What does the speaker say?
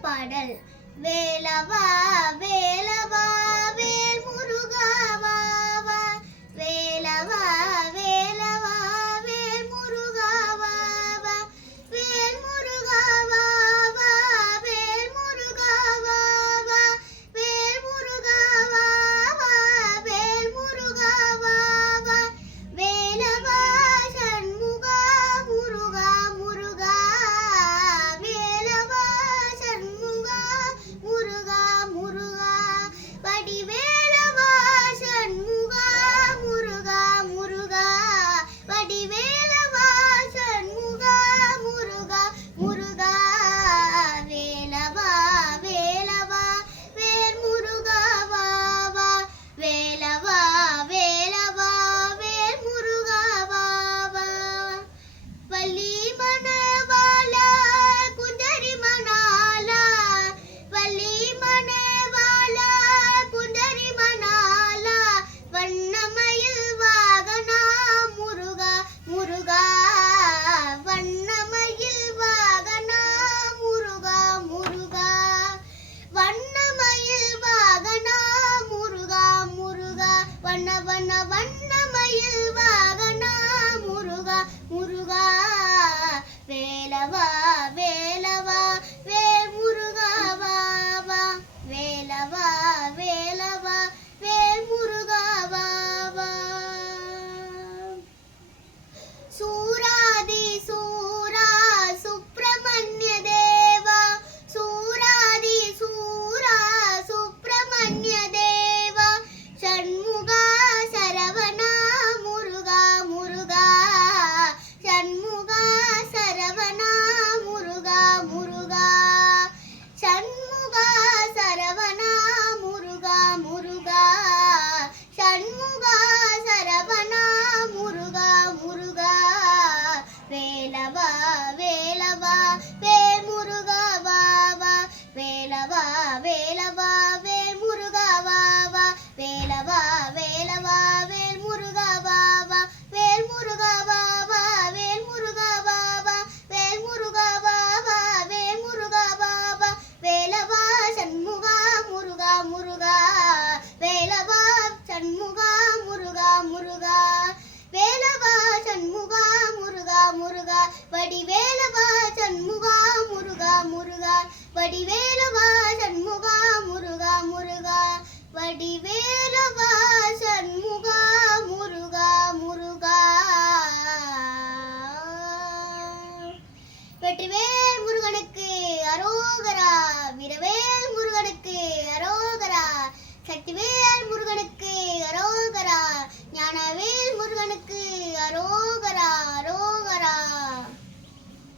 பாடல். வேலவா வேலவா. வேலவா வேல் முருகா வாவா வேலவா வேலவா. Hardy Way.